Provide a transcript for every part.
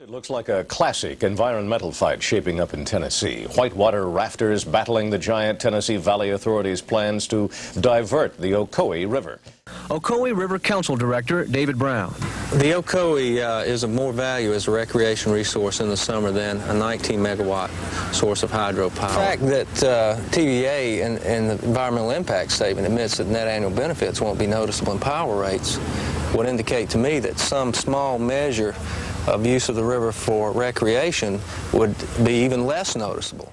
It looks like a classic environmental fight shaping up in Tennessee. Whitewater rafters battling the giant Tennessee Valley Authority's plans to divert the Ocoee River. Ocoee River Council Director David Brown. The Ocoee is of more value as a recreation resource in the summer than a 19-megawatt source of hydropower. The fact that TVA and the environmental impact statement admits that net annual benefits won't be noticeable in power rates would indicate to me that some small measure of use of the river for recreation would be even less noticeable.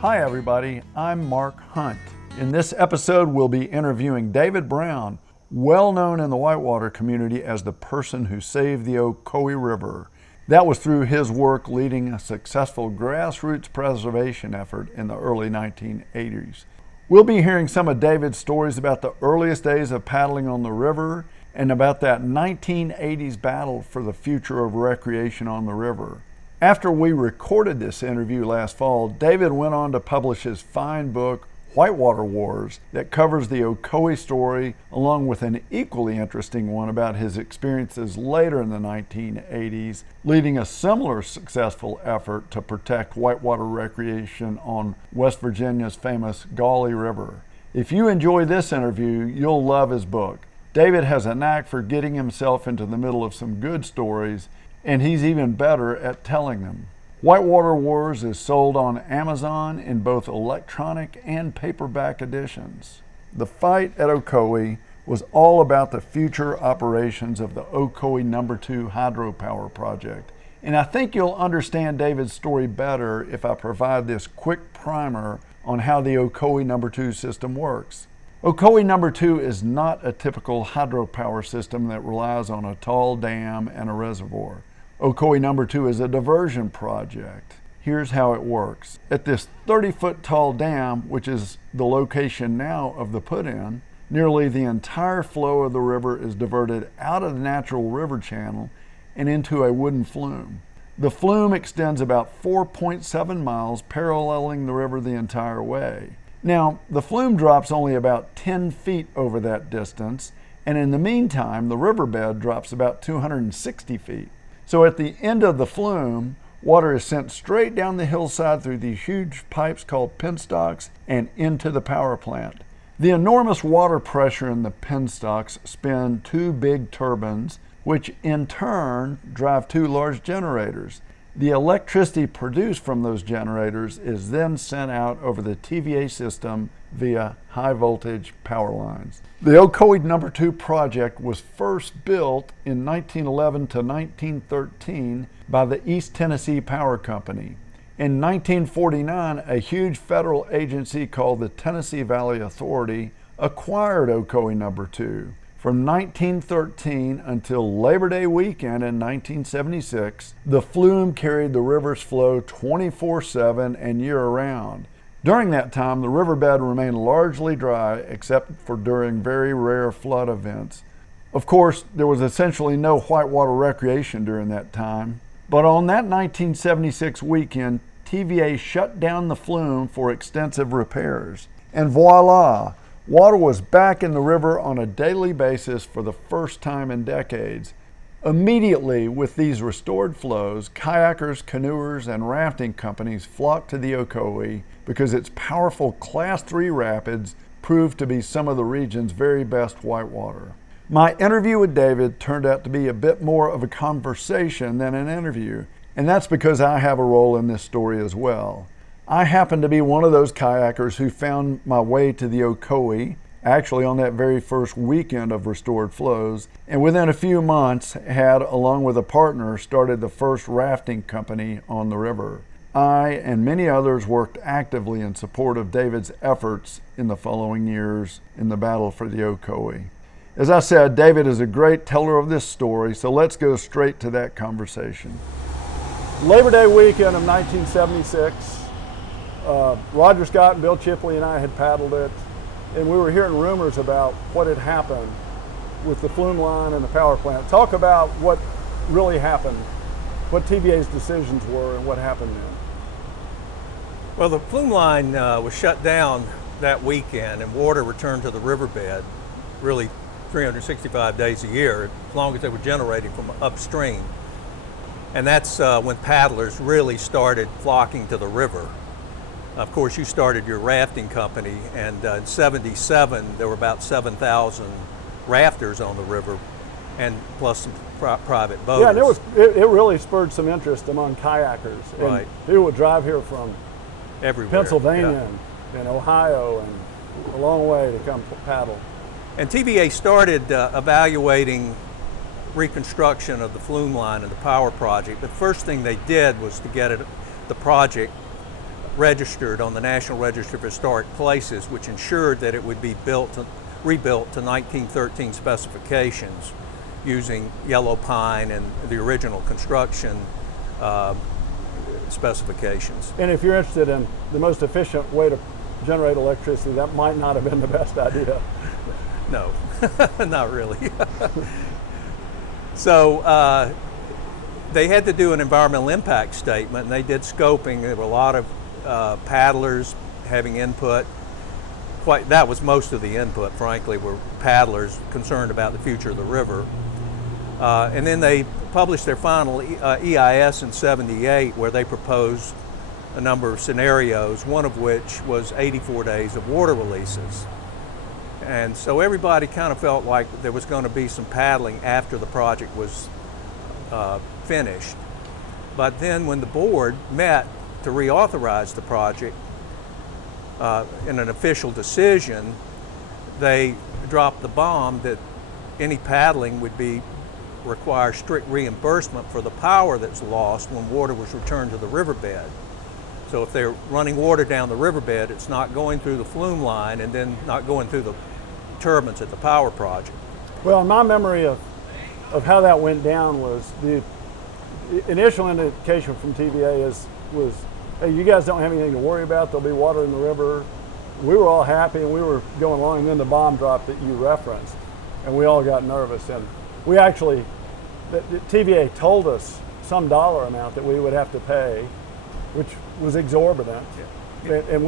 Hi everybody, I'm Mark Hunt. In this episode we'll be interviewing David Brown, well known in the whitewater community as the person who saved the Ocoee River. That was through his work leading a successful grassroots preservation effort in the early 1980s. We'll be hearing some of David's stories about the earliest days of paddling on the river and about that 1980s battle for the future of recreation on the river. After we recorded this interview last fall, David went on to publish his fine book, Whitewater Wars, that covers the Ocoee story, along with an equally interesting one about his experiences later in the 1980s, leading a similar successful effort to protect whitewater recreation on West Virginia's famous Ocoee River. If you enjoy this interview, you'll love his book. David has a knack for getting himself into the middle of some good stories, and he's even better at telling them. Whitewater Wars is sold on Amazon in both electronic and paperback editions. The fight at Ocoee was all about the future operations of the Ocoee No. 2 hydropower project. And I think you'll understand David's story better if I provide this quick primer on how the Ocoee No. 2 system works. Ocoee No. 2 is not a typical hydropower system that relies on a tall dam and a reservoir. Ocoee No. 2 is a diversion project. Here's how it works. At this 30-foot tall dam, which is the location now of the put-in, nearly the entire flow of the river is diverted out of the natural river channel and into a wooden flume. The flume extends about 4.7 miles, paralleling the river the entire way. Now, the flume drops only about 10 feet over that distance, and in the meantime, the riverbed drops about 260 feet. So at the end of the flume, water is sent straight down the hillside through these huge pipes called penstocks and into the power plant. The enormous water pressure in the penstocks spin two big turbines, which in turn drive two large generators. The electricity produced from those generators is then sent out over the TVA system via high voltage power lines. The Ocoee No. 2 project was first built in 1911 to 1913 by the East Tennessee Power Company. In 1949, a huge federal agency called the Tennessee Valley Authority acquired Ocoee No. 2. From 1913 until Labor Day weekend in 1976, the flume carried the river's flow 24/7 and year-round. During that time, the riverbed remained largely dry except for during very rare flood events. Of course, there was essentially no whitewater recreation during that time, but on that 1976 weekend, TVA shut down the flume for extensive repairs. And voila! Water was back in the river on a daily basis for the first time in decades. Immediately, with these restored flows, kayakers, canoers, and rafting companies flocked to the Ocoee because its powerful Class 3 rapids proved to be some of the region's very best whitewater. My interview with David turned out to be a bit more of a conversation than an interview, and that's because I have a role in this story as well. I happen to be one of those kayakers who found my way to the Ocoee, actually on that very first weekend of restored flows, and within a few months had, along with a partner, started the first rafting company on the river. I and many others worked actively in support of David's efforts in the following years in the battle for the Ocoee. As I said, David is a great teller of this story, so let's go straight to that conversation. Labor Day weekend of 1976, Roger Scott and Bill Chipley and I had paddled it, and we were hearing rumors about what had happened with the flume line and the power plant. Talk about what really happened, what TVA's decisions were and what happened then. Well, the flume line was shut down that weekend, and water returned to the riverbed really 365 days a year, as long as they were generating from upstream. And that's when paddlers really started flocking to the river. Of course, you started your rafting company, and in '77 there were about 7,000 rafters on the river, and plus some private boaters. Yeah, and it really spurred some interest among kayakers. And right. people would drive here from Everywhere. Pennsylvania and Ohio and a long way to come paddle. And TVA started evaluating reconstruction of the flume line and the power project. The first thing they did was to get the project registered on the National Register of Historic Places, which ensured that it would be rebuilt to 1913 specifications using yellow pine and the original construction specifications. And if you're interested in the most efficient way to generate electricity, that might not have been the best idea. No, not really. So they had to do an environmental impact statement, and they did scoping. There were a lot of paddlers having input. That was most of the input, frankly, were paddlers concerned about the future of the river. And then they published their final EIS in '78, where they proposed a number of scenarios, one of which was 84 days of water releases. And so everybody kind of felt like there was going to be some paddling after the project was finished. But then when the board met to reauthorize the project in an official decision, they dropped the bomb that any paddling would require strict reimbursement for the power that's lost when water was returned to the riverbed. So if they're running water down the riverbed, it's not going through the flume line and then not going through the turbines at the power project. Well, my memory of how that went down was the initial indication from TVA was, hey, you guys don't have anything to worry about. There'll be water in the river. We were all happy and we were going along, and then the bomb dropped that you referenced, and we all got nervous. And we actually, the TVA told us some dollar amount that we would have to pay, which was exorbitant. Yeah. And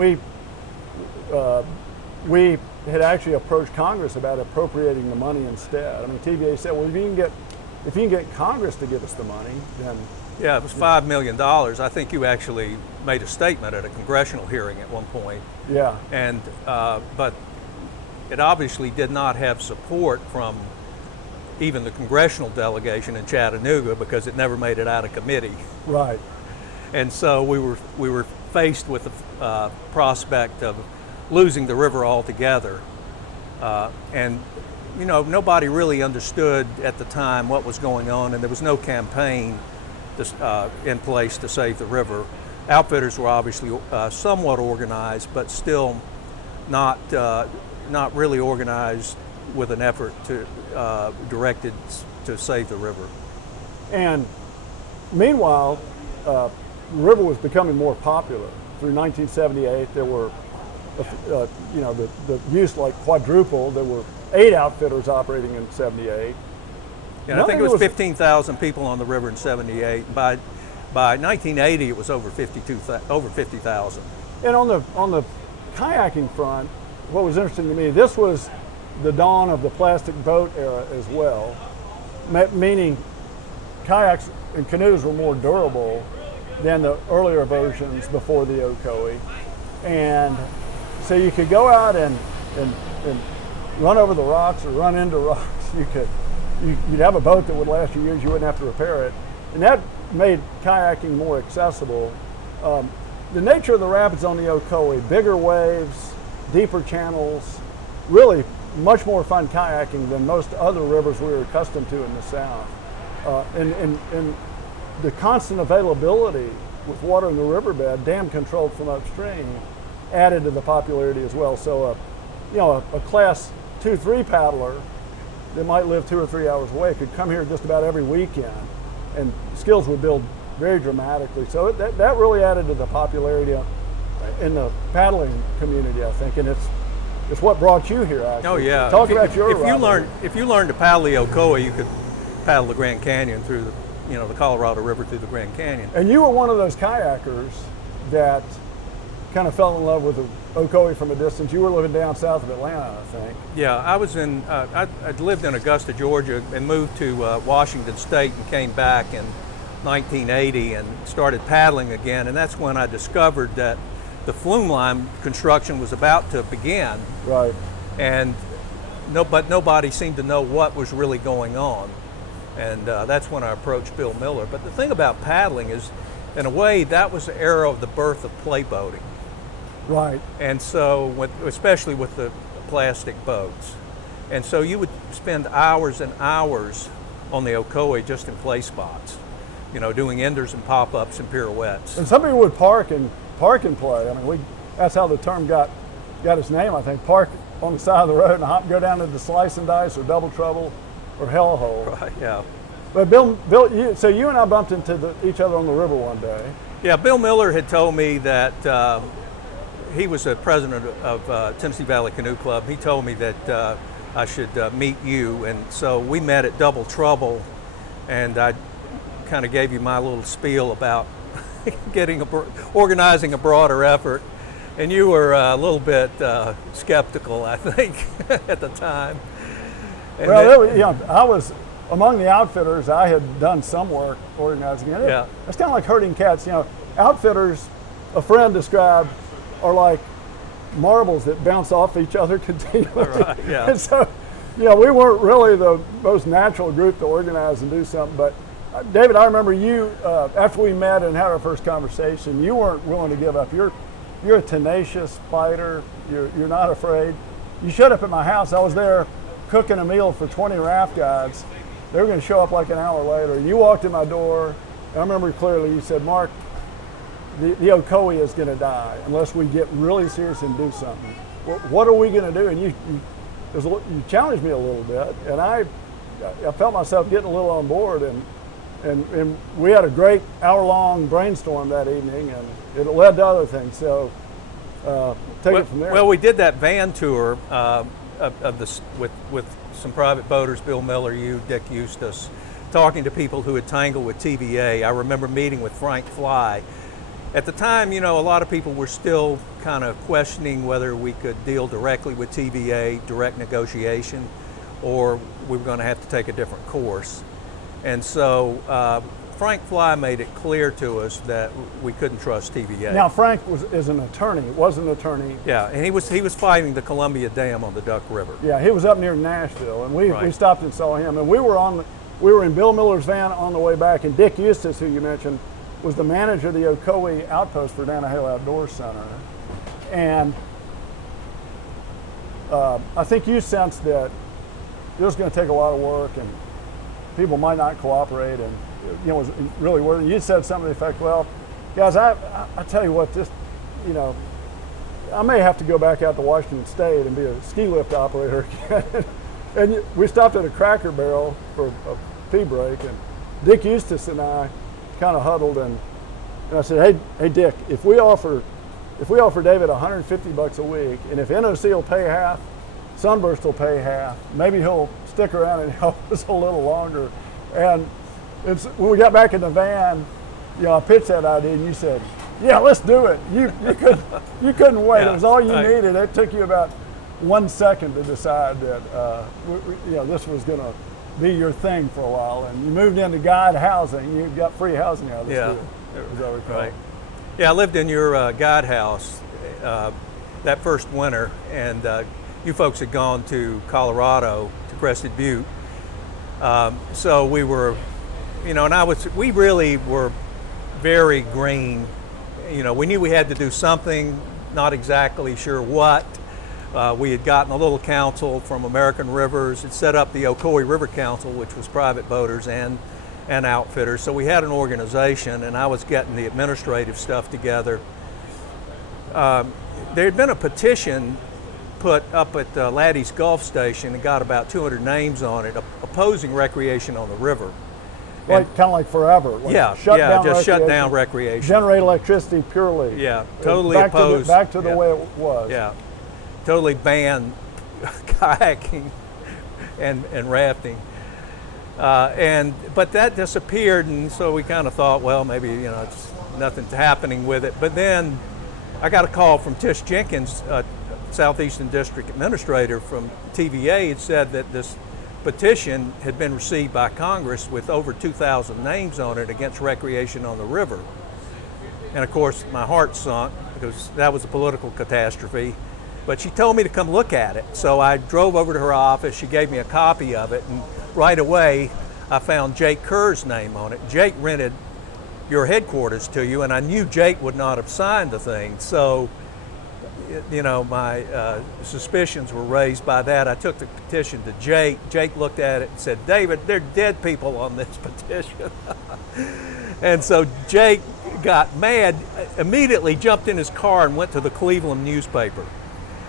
we had actually approached Congress about appropriating the money instead. I mean, TVA said, well, if you can get Congress to give us the money, then. Yeah, it was $5 million. I think you actually made a statement at a congressional hearing at one point. Yeah. And but it obviously did not have support from even the congressional delegation in Chattanooga, because it never made it out of committee. Right. And so we were faced with the prospect of losing the river altogether. And nobody really understood at the time what was going on, and there was no campaign in place to save the river. Outfitters were obviously somewhat organized, but still not really organized with an effort directed to save the river. And meanwhile, the river was becoming more popular. Through 1978, there were, the use like quadrupled. There were 8 outfitters operating in '78. Yeah, I think it was 15,000 people on the river in '78. By 1980, it was over 50,000. And on the kayaking front, what was interesting to me, this was the dawn of the plastic boat era as well, meaning kayaks and canoes were more durable than the earlier versions before the Ocoee. And so you could go out and run over the rocks or run into rocks. You'd have a boat that would last you years. You wouldn't have to repair it. And that made kayaking more accessible. The nature of the rapids on the Ocoee, bigger waves, deeper channels, really much more fun kayaking than most other rivers we were accustomed to in the South. And the constant availability with water in the riverbed, dam controlled from upstream, added to the popularity as well. So, a class 2-3 paddler that might live 2 or 3 hours away could come here just about every weekend, and skills would build very dramatically. So that really added to the popularity in the paddling community, I think, and it's what brought you here, actually. Oh yeah. Talk about your if you learned to paddle the Ocoee, you could paddle the Grand Canyon through the Colorado River through the Grand Canyon. And you were one of those kayakers that kind of fell in love with the Ocoee from a distance. You were living down south of Atlanta, I think. Yeah, I was I'd lived in Augusta, Georgia, and moved to Washington State and came back in 1980 and started paddling again. And that's when I discovered that the flume line construction was about to begin. Right. And but nobody seemed to know what was really going on. And that's when I approached Bill Miller. But the thing about paddling is, in a way, that was the era of the birth of play boating. Right. And so, especially with the plastic boats. And so you would spend hours and hours on the Ocoee just in play spots, doing enders and pop-ups and pirouettes. And some people would park and play. I mean, that's how the term got its name, I think. Park on the side of the road and go down to the slice and dice or double trouble or hell hole. Right, yeah. But Bill, so you and I bumped into each other on the river one day. Yeah, Bill Miller had told me that he was the president of Tennessee Valley Canoe Club. He told me that I should meet you, and so we met at Double Trouble, and I kind of gave you my little spiel about organizing a broader effort, and you were a little bit skeptical, I think, at the time. And I was among the outfitters. I had done some work organizing it. Yeah. It's kind of like herding cats. Outfitters, a friend described, are like marbles that bounce off each other continually. Right, yeah. And so, we weren't really the most natural group to organize and do something. But David, I remember you, after we met and had our first conversation, you weren't willing to give up. You're a tenacious fighter. You're not afraid. You showed up at my house. I was there cooking a meal for 20 raft guides. They were going to show up like an hour later. You walked in my door, and I remember clearly you said, "Mark, the Ocoee is going to die unless we get really serious and do something. What are we going to do?" And you challenged me a little bit, and I felt myself getting a little on board, and we had a great hour-long brainstorm that evening, and it led to other things. So take it from there. Well, we did that van tour with some private boaters, Bill Miller, you, Dick Eustace, talking to people who had tangled with TVA. I remember meeting with Frank Fly. At the time, a lot of people were still kind of questioning whether we could deal directly with TVA, direct negotiation, or we were going to have to take a different course. And so Frank Fly made it clear to us that we couldn't trust TVA. Now, Frank was an attorney. Yeah, and he was fighting the Columbia Dam on the Duck River. Yeah, he was up near Nashville, and we stopped and saw him, and we were in Bill Miller's van on the way back, and Dick Eustace, who you mentioned, was the manager of the Ocoee outpost for Danaher Outdoor Center. And I think you sensed that it was going to take a lot of work and people might not cooperate, and it was really worth it. You said something to the effect, "Well, guys, I tell you what, I may have to go back out to Washington State and be a ski lift operator again." And we stopped at a Cracker Barrel for a pee break, and Dick Eustace and I kind of huddled, and I said, hey Dick, if we offer David $150 a week, and if NOC will pay half, Sunburst will pay half, maybe he'll stick around and help us a little longer. And when we got back in the van, I pitched that idea, and you said, "Yeah, let's do it." You couldn't wait. Yeah, it was all you needed. It took you about 1 second to decide that this was going to be your thing for a while, and you moved into guide housing. You got free housing out of this deal. Right. Yeah, I lived in your guide house that first winter, and you folks had gone to Colorado to Crested Butte, so we were, we really were very green. We knew we had to do something, not exactly sure what. We had gotten a little council from American Rivers. It set up the Ocoee River Council, which was private boaters and and outfitters. So we had an organization, and I was getting the administrative stuff together. There had been a petition put up at Laddie's Gulf Station and got about 200 names on it opposing recreation on the river. Like kind of like forever. Like Shut down recreation. Generate electricity purely. Yeah, totally back opposed. Back to the way it was. Yeah, totally ban kayaking and rafting. But that disappeared, and so we kind of thought, well, maybe it's nothing's happening with it. But then I got a call from Tish Jenkins, Southeastern District Administrator from TVA. It said that this petition had been received by Congress with over 2,000 names on it against recreation on the river. And of course, my heart sunk because that was a political catastrophe. But she told me to come look at it. So I drove over to her office. She gave me a copy of it. And right away, I found Jake Kerr's name on it. Jake rented your headquarters to you, and I knew Jake would not have signed the thing. So, my suspicions were raised by that. I took the petition to Jake. Jake looked at it and said, David, there are dead people on this petition. And so Jake got mad, immediately jumped in his car and went to the Cleveland newspaper.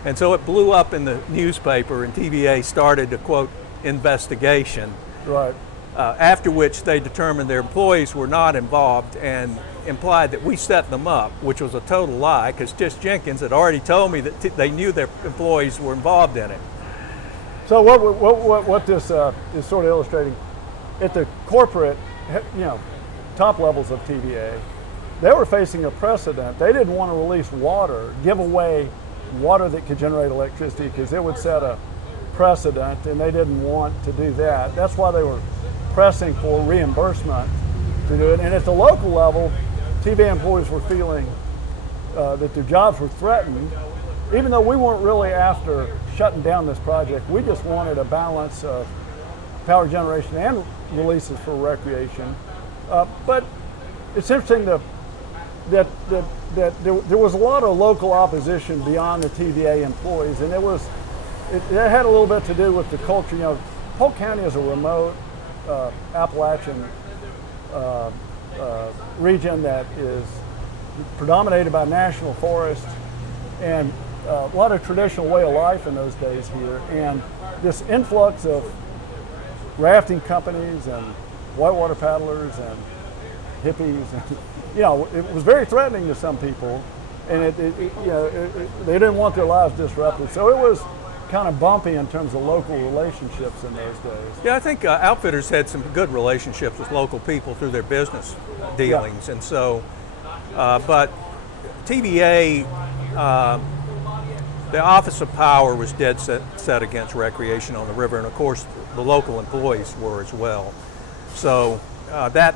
And so it blew up in the newspaper, and TVA started a, quote, investigation. Right. After which they determined their employees were not involved and implied that we set them up, which was a total lie, because Tish Jenkins had already told me that they knew their employees were involved in it. So what this is sort of illustrating, at the corporate, top levels of TVA, they were facing a precedent. They didn't want to release water, give away water that could generate electricity, because it would set a precedent, and they didn't want to do that. That's why they were pressing for reimbursement to do it. And at the local level, TVA employees were feeling that their jobs were threatened, even though we weren't really after shutting down this project. We just wanted a balance of power generation and releases for recreation. But it's interesting that there was a lot of local opposition beyond the TVA employees, and it had a little bit to do with the culture. Polk County is a remote Appalachian region that is predominated by national forests and a lot of traditional way of life in those days here. And this influx of rafting companies and whitewater paddlers and hippies, it was very threatening to some people, and they didn't want their lives disrupted. So it was kind of bumpy in terms of local relationships in those days. Yeah, I think outfitters had some good relationships with local people through their business dealings, and so, but TVA, the Office of Power was dead set against recreation on the river, and of course the local employees were as well. So that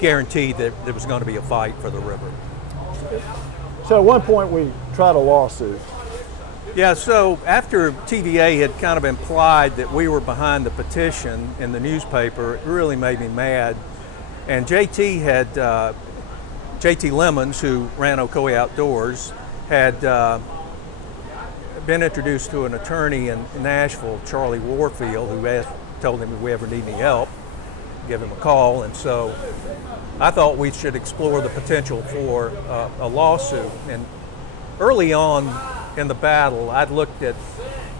guaranteed that there was going to be a fight for the river. So at one point we tried a lawsuit. Yeah, so after TVA had kind of implied that we were behind the petition in the newspaper, it really made me mad. And JT Lemons, who ran Ocoee Outdoors, had been introduced to an attorney in Nashville, Charlie Warfield, who told him if we ever need any help, give him a call. And so I thought we should explore the potential for a lawsuit. And early on in the battle, I'd looked at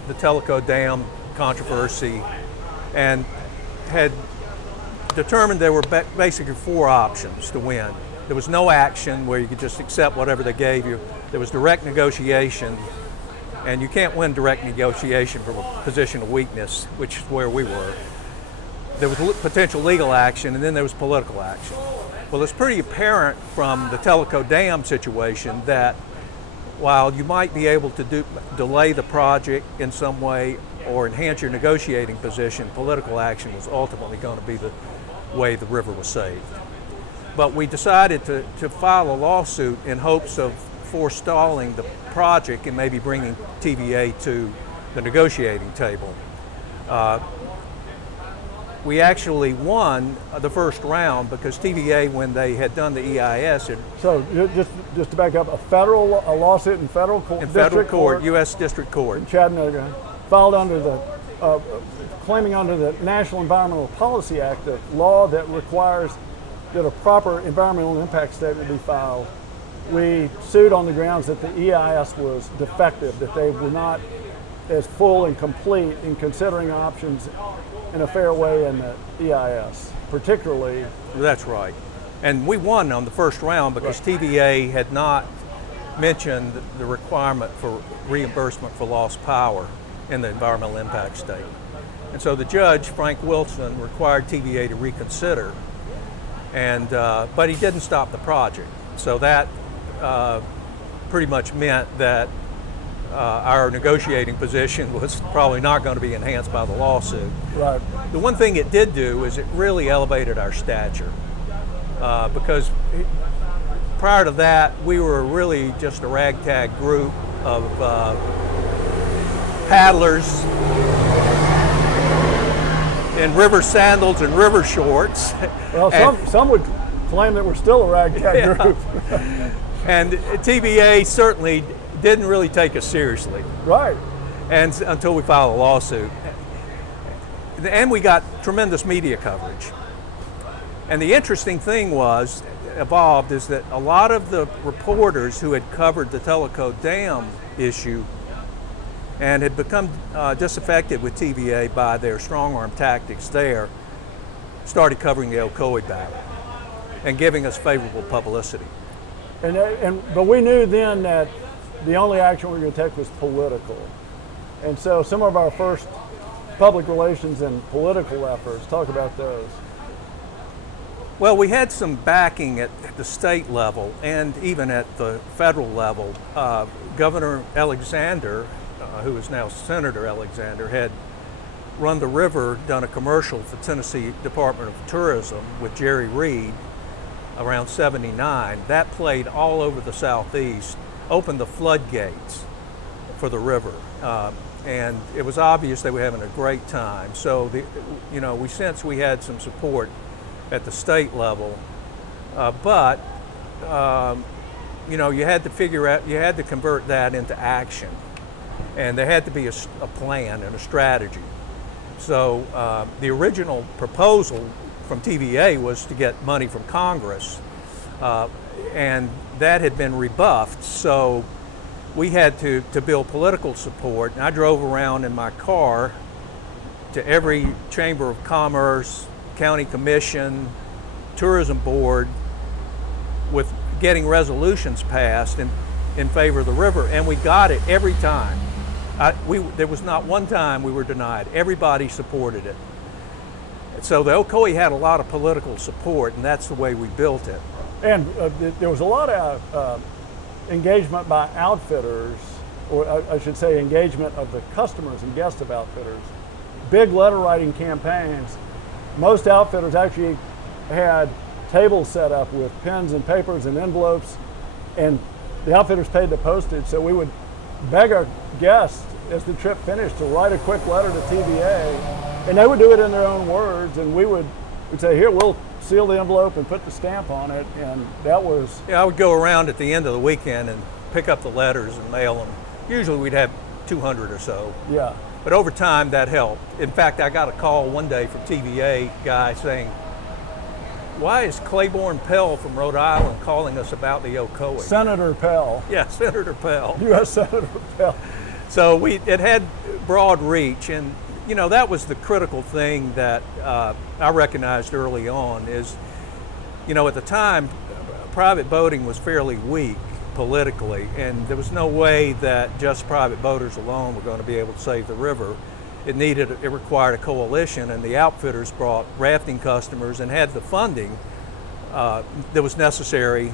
the Tellico Dam controversy and had determined there were basically four options to win. There was no action, where you could just accept whatever they gave you. There was direct negotiation, and you can't win direct negotiation from a position of weakness, which is where we were. There was potential legal action, and then there was political action. Well, it's pretty apparent from the Tellico Dam situation that while you might be able to delay the project in some way or enhance your negotiating position, political action was ultimately going to be the way the river was saved. But we decided to file a lawsuit in hopes of forestalling the project and maybe bringing TVA to the negotiating table. We actually won the first round because TVA, when they had done the EIS, So just to back up, a lawsuit in federal court? In federal court, U.S. District Court. In Chattanooga, filed under the claiming under the National Environmental Policy Act, a law that requires that a proper environmental impact statement be filed. We sued on the grounds that the EIS was defective, that they were not as full and complete in considering options in a fair way in the EIS, particularly. That's right. And we won on the first round because TVA had not mentioned the requirement for reimbursement for lost power in the environmental impact statement. And so the judge, Frank Wilson, required TVA to reconsider, and but he didn't stop the project. So that pretty much meant that our negotiating position was probably not going to be enhanced by the lawsuit. Right. The one thing it did do is it really elevated our stature, because prior to that, we were really just a ragtag group of paddlers in river sandals and river shorts. Well, some would claim that we're still a ragtag group. And TVA certainly didn't really take us seriously. Right. And until we filed a lawsuit. And we got tremendous media coverage. And the interesting thing evolved is that a lot of the reporters who had covered the Tellico Dam issue and had become disaffected with TVA by their strong-arm tactics there started covering the Ocoee battle and giving us favorable publicity. But we knew then that the only action we were going to take was political. And so some of our first public relations and political efforts, talk about those. Well, we had some backing at the state level and even at the federal level. Governor Alexander, who is now Senator Alexander, had run the river, done a commercial for Tennessee Department of Tourism with Jerry Reed around '79. That played all over the Southeast, opened the floodgates for the river. And it was obvious they were having a great time. So, we sensed we had some support at the state level, but you had to figure out, you had to convert that into action, and there had to be a plan and a strategy. So the original proposal from TVA was to get money from Congress, and that had been rebuffed. So we had to build political support, and I drove around in my car to every Chamber of Commerce, County Commission, Tourism Board, with getting resolutions passed in favor of the river, and we got it every time. There was not one time we were denied. Everybody supported it. So the Ocoee had a lot of political support, and that's the way we built it. And there was a lot of engagement by outfitters, or I should say engagement of the customers and guests of outfitters. Big letter writing campaigns. Most outfitters actually had tables set up with pens and papers and envelopes, and the outfitters paid the postage, so we would beg our guests as the trip finished to write a quick letter to TVA, and they would do it in their own words, and we'd say, here, we'll seal the envelope and put the stamp on it, and that was... Yeah, I would go around at the end of the weekend and pick up the letters and mail them. Usually we'd have 200 or so. Yeah. But over time, that helped. In fact, I got a call one day from TVA guy saying, why is Claiborne Pell from Rhode Island calling us about the Ocoee? Senator Pell. Yeah, Senator Pell. U.S. Senator Pell. So it had broad reach, and that was the critical thing that I recognized early on is, at the time, private boating was fairly weak politically, and there was no way that just private boaters alone were going to be able to save the river. It required a coalition, and the outfitters brought rafting customers and had the funding that was necessary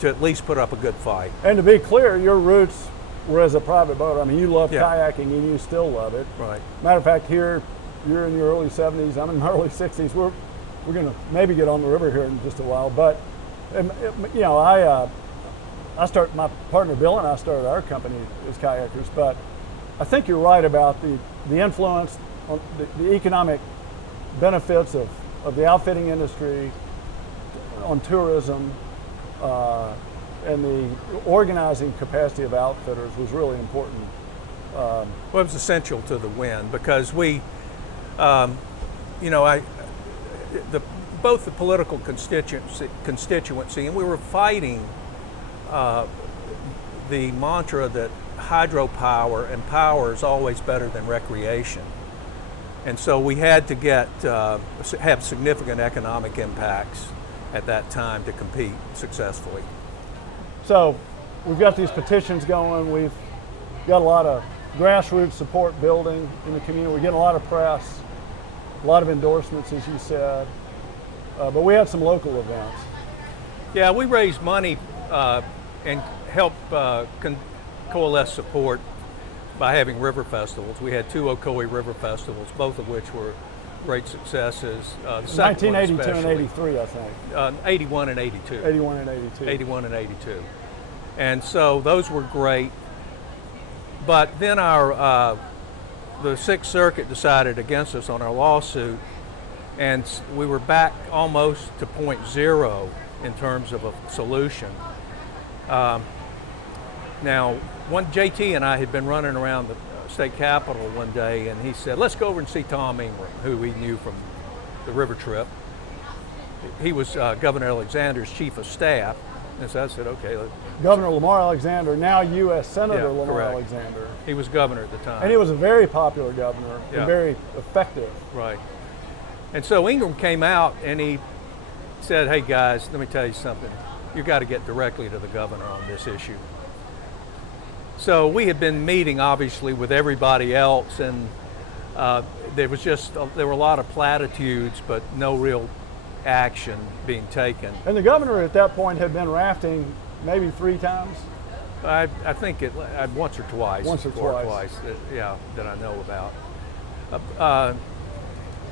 to at least put up a good fight. And to be clear, your roots were as a private boater. I mean, you love Yeah. kayaking and you still love it. Right. Matter of fact, here, you're in your early 70s, I'm in my early 60s. We're going to maybe get on the river here in just a while, but my partner Bill and I started our company as kayakers, but I think you're right about the influence on the economic benefits of the outfitting industry on tourism, and the organizing capacity of outfitters was really important Well, it was essential to the win because we, both the political constituency, and we were fighting the mantra that hydropower and power is always better than recreation. And so we had to have significant economic impacts at that time to compete successfully. So we've got these petitions going. We've got a lot of grassroots support building in the community. We're getting a lot of press, a lot of endorsements, as you said. But we had some local events. Yeah, we raised money and helped coalesce support by having river festivals. We had 2 Ocoee River festivals, both of which were great successes. The second 1982 one and 83, I think. 81 and 82. 81 and 82. 81 and 82. And so those were great. But then the Sixth Circuit decided against us on our lawsuit, and we were back almost to point zero in terms of a solution. Now, JT and I had been running around the state capitol one day, and he said, let's go over and see Tom Ingram, who we knew from the river trip. He was Governor Alexander's chief of staff. And so I said, okay. Governor Lamar Alexander, now U.S. Senator Yeah, Lamar correct. Alexander. He was governor at the time. And he was a very popular governor Yeah. and very effective. Right. And so Ingram came out and he said, hey guys, let me tell you something. You got to get directly to the governor on this issue. So we had been meeting obviously with everybody else, and there were a lot of platitudes, but no real action being taken. And the governor at that point had been rafting maybe 3 times. I think once or twice. Once or twice. That I know about.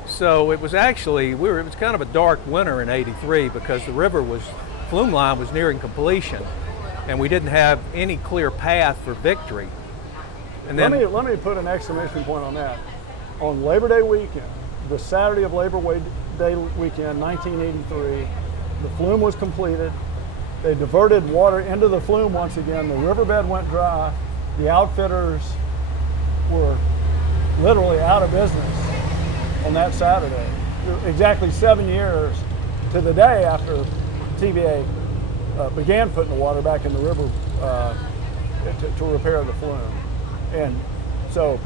So it was actually, it was kind of a dark winter in '83 because the flume line was nearing completion, and we didn't have any clear path for victory. And then let me put an exclamation point on that. On Labor Day weekend, the Saturday of Labor Day weekend, 1983, the flume was completed. They diverted water into the flume once again. The riverbed went dry. The outfitters were literally out of business on that Saturday. Exactly 7 years to the day after TVA began putting the water back in the river to repair the flume. And so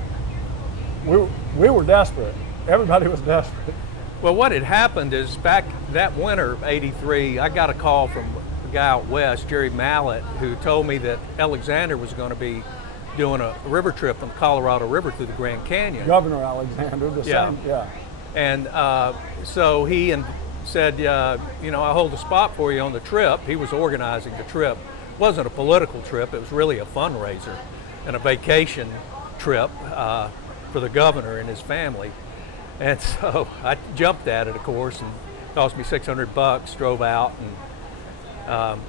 we were desperate. Everybody was desperate. Well, what had happened is back that winter of '83, I got a call from a guy out west, Jerry Mallett, who told me that Alexander was going to be doing a river trip from Colorado River through the Grand Canyon. Governor Alexander, same, yeah. And so he said, I'll hold a spot for you on the trip. He was organizing the trip. It wasn't a political trip, it was really a fundraiser and a vacation trip for the governor and his family. And so I jumped at it, of course, and it cost me $600, drove out and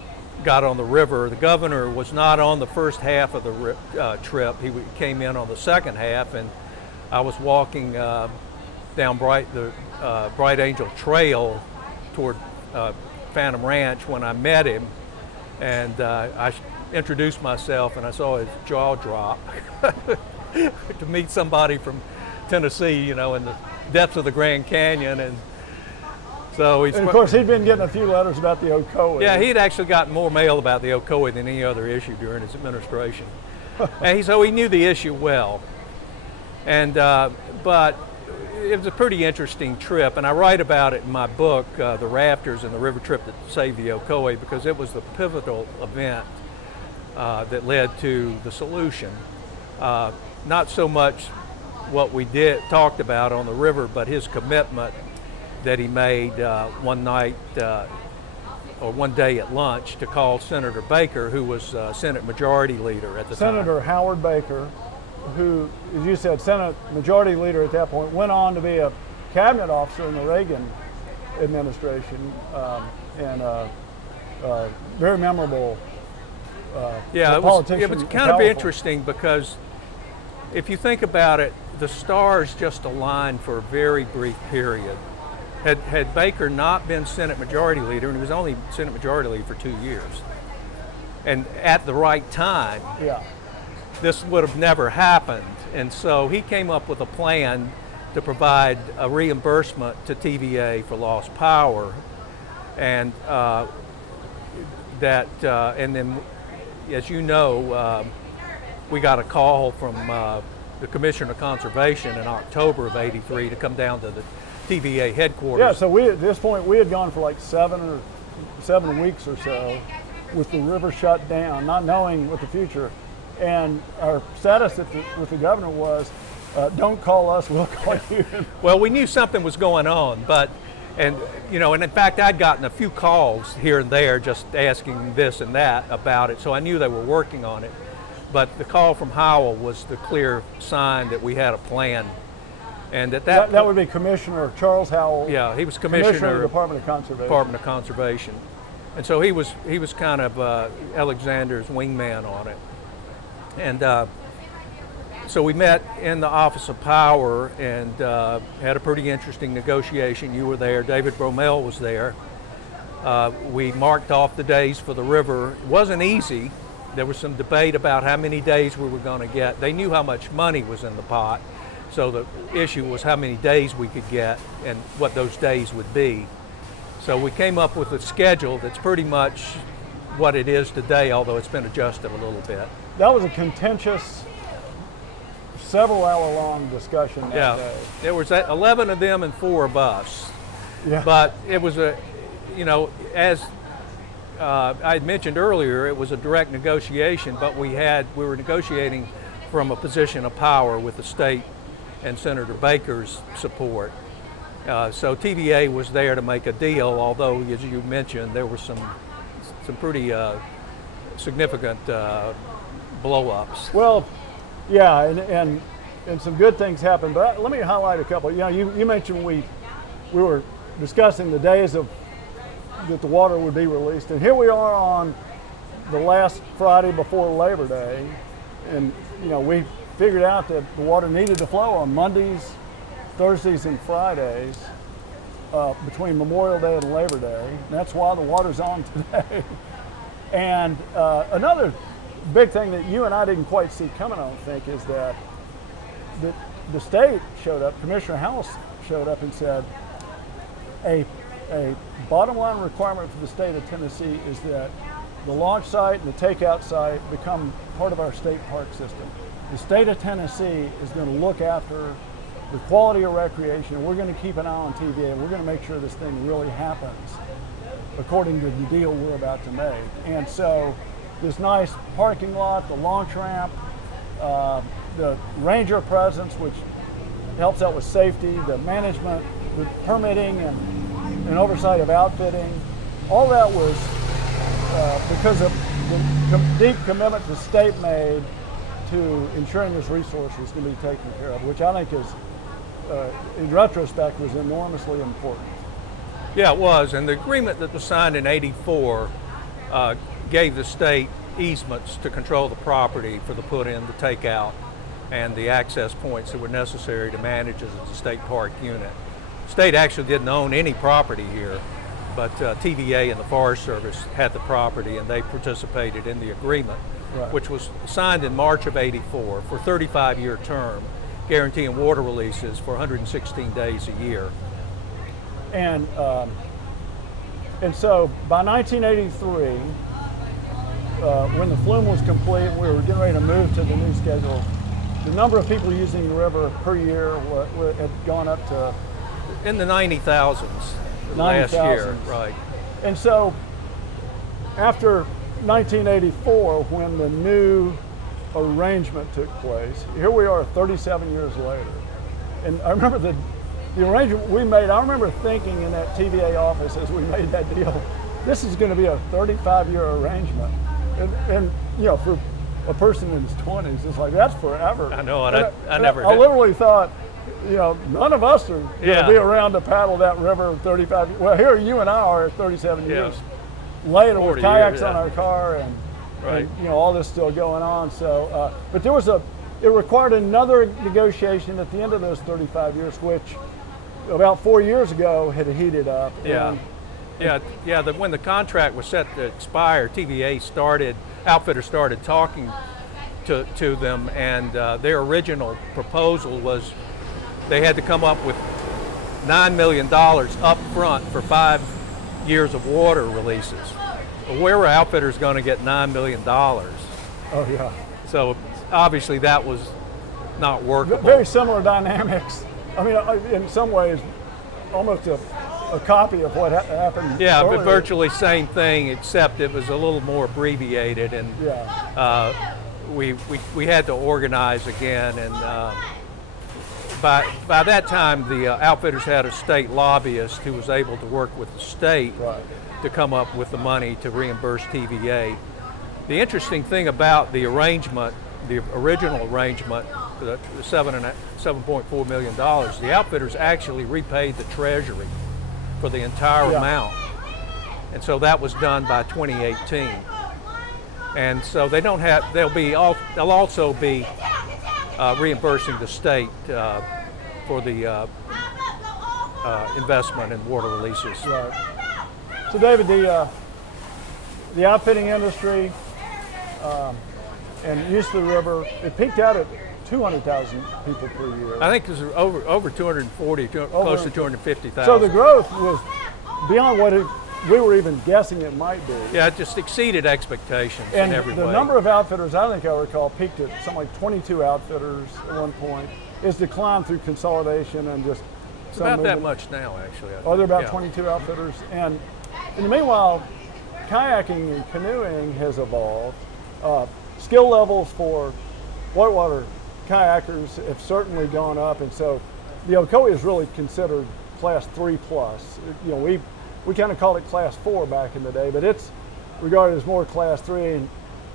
got on the river. The governor was not on the first half of the trip. He came in on the second half, and I was walking down Bright Angel Trail toward Phantom Ranch when I met him, and I introduced myself, and I saw his jaw drop to meet somebody from Tennessee, in the depths of the Grand Canyon. And so and of course he'd been getting a few letters about the Ocoee. Yeah, he'd actually gotten more mail about the Ocoee than any other issue during his administration. And so he knew the issue well. And but it was a pretty interesting trip, and I write about it in my book, The Rafters and the River Trip That Saved the Ocoee, because it was the pivotal event that led to the solution. Not so much what we talked about on the river, but his commitment that he made one night or one day at lunch to call Senator Baker, who was Senate Majority Leader at the time. Senator Howard Baker, who, as you said, Senate Majority Leader at that point, went on to be a cabinet officer in the Reagan administration, and very memorable politician. It was kind of interesting because if you think about it, the stars just aligned for a very brief period. Had Baker not been Senate Majority Leader, and he was only Senate Majority Leader for 2 years, and at the right time, this would have never happened. And so he came up with a plan to provide a reimbursement to TVA for lost power, and and then, as you know, we got a call from the Commissioner of Conservation in October of '83 to come down to the TVA headquarters. Yeah, so at this point we had gone for like 7 weeks or so with the river shut down, not knowing what the future. And our status with the governor was, don't call us, we'll call you. Well, we knew something was going on, and in fact, I'd gotten a few calls here and there just asking this and that about it, so I knew they were working on it. But the call from Howell was the clear sign that we had a plan. And that would be Commissioner Charles Howell. Yeah, he was Commissioner of the Department of Conservation. Department of Conservation. And so he was kind of Alexander's wingman on it. And so we met in the Office of Power and had a pretty interesting negotiation. You were there, David Bromell was there. We marked off the days for the river. It wasn't easy. There was some debate about how many days we were going to get. They knew how much money was in the pot, so the issue was how many days we could get and what those days would be. So we came up with a schedule that's pretty much what it is today, although it's been adjusted a little bit. That was a contentious, several-hour-long discussion that day. There was 11 of them and 4 of us. Yeah. But it was as I had mentioned earlier, it was a direct negotiation, but we were negotiating from a position of power with the state and Senator Baker's support. So TVA was there to make a deal, although, as you mentioned, there were some pretty significant blow-ups. Well, yeah, and some good things happened, but let me highlight a couple. You mentioned we were discussing the days that the water would be released, and here we are on the last Friday before Labor Day, and we figured out that the water needed to flow on Mondays, Thursdays, and Fridays between Memorial Day and Labor Day. And that's why the water's on today. And another big thing that you and I didn't quite see coming, I don't think, is that the state showed up, Commissioner House showed up and said, a bottom line requirement for the state of Tennessee is that the launch site and the takeout site become part of our state park system. The state of Tennessee is going to look after the quality of recreation, and we're going to keep an eye on TVA, and we're going to make sure this thing really happens according to the deal we're about to make. And so this nice parking lot, the launch ramp, the ranger presence, which helps out with safety, the management, the permitting and oversight of outfitting, all that was because of the deep commitment the state made to ensuring this resource was going to be taken care of, which I think is, in retrospect, was enormously important. Yeah, it was, and the agreement that was signed in '84 gave the state easements to control the property for the put-in, the takeout, and the access points that were necessary to manage as a state park unit. The state actually didn't own any property here, but TVA and the Forest Service had the property, and they participated in the agreement, right, which was signed in March of '84 for a 35-year term, guaranteeing water releases for 116 days a year. And so by 1983, when the flume was complete and we were getting ready to move to the new schedule, the number of people using the river per year had gone up to in the 90,000s last year, right. And so after 1984, when the new arrangement took place, here we are 37 years later. And I remember the arrangement we made, I remember thinking in that TVA office as we made that deal, this is going to be a 35-year arrangement. And for a person in his 20s, it's like, that's forever. I know, I literally thought, none of us are going to be around to paddle that river 35 years. Well, here you and I are 37 years later with kayaks on our car and all this still going on. So, but it required another negotiation at the end of those 35 years, which about 4 years ago had heated up. When the contract was set to expire, TVA outfitter started talking to them, and their original proposal was they had to come up with $9 million up front for 5 years of water releases. Well, where were outfitters going to get $9 million? Oh, yeah. So obviously that was not workable. Very similar dynamics. I mean, in some ways, almost a copy of what happened. Yeah, earlier. but virtually same thing, except it was a little more abbreviated, and yeah. we had to organize again. And by that time, the outfitters had a state lobbyist who was able to work with the state Right. to come up with the money to reimburse TVA. The interesting thing about the arrangement, the original arrangement, the $7.4 million, the outfitters actually repaid the Treasury for the entire amount. And so that was done by 2018. And so they don't have, they'll also be reimbursing the state for the investment in water releases. Right. So David, the outfitting industry and use of the river, it peaked out at 200,000 people per year. I think it was over 240, close to 250,000. So the growth was beyond what we were even guessing it might be. Yeah, it just exceeded expectations And in every the way. number of outfitters, I think I recall, peaked at something like 22 outfitters at one point. It's declined through consolidation and just It's some about that movement. much now, actually. Oh, there are about Yeah. 22 outfitters. And in the meanwhile, kayaking and canoeing has evolved. Skill levels for whitewater kayakers have certainly gone up, and so the Ocoee is really considered class 3 plus. You know, we kind of called it class 4 back in the day, but it's regarded as more class 3.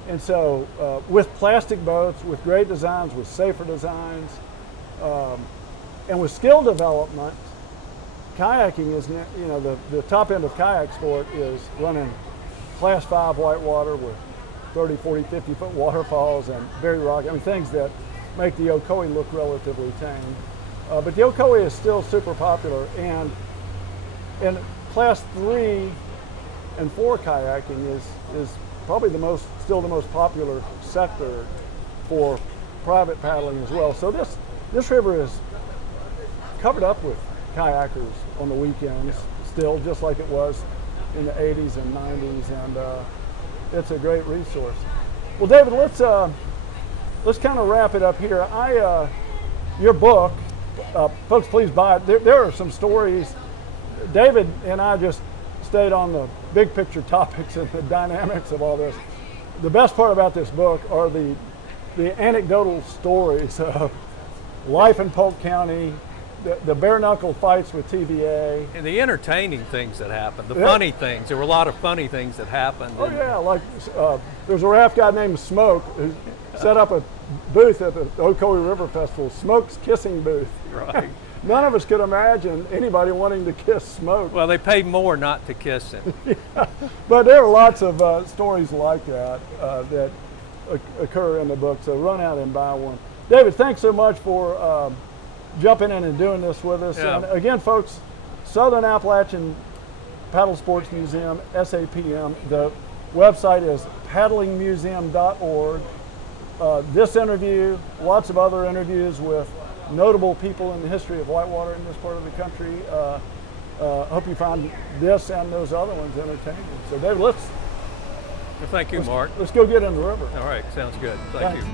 And so with plastic boats, with great designs, with safer designs, and with skill development, kayaking is, you know, the top end of kayak sport is running class 5 whitewater with 30, 40, 50 foot waterfalls and very rocky, I mean, things that make the Ocoee look relatively tame. But the Ocoee is still super popular, and class 3 and 4 kayaking is probably still the most popular sector for private paddling as well. So this river is covered up with kayakers on the weekends still, just like it was in the 80s and 90s, and it's a great resource. Well, David, let's kind of wrap it up here. Your book, folks, please buy it. There are some stories. David and I just stayed on the big picture topics and the dynamics of all this. The best part about this book are the anecdotal stories of life in Polk County, the bare knuckle fights with TVA. And the entertaining things that happened, the funny things. There were a lot of funny things that happened. Oh yeah, like there's a raft guy named Smoke who set up a booth at the Ocoee River Festival, Smoke's kissing booth. Right. None of us could imagine anybody wanting to kiss Smoke. Well, they paid more not to kiss him. But there are lots of stories like that that occur in the book, so run out and buy one. David, thanks so much for jumping in and doing this with us. Yeah. And again, folks, Southern Appalachian Paddle Sports Museum, SAPM. The website is paddlingmuseum.org. This interview, lots of other interviews with notable people in the history of whitewater in this part of the country. Hope you found this and those other ones entertaining. So David, Well, thank you, Mark. let's go get in the river. All right, sounds good. Thank you.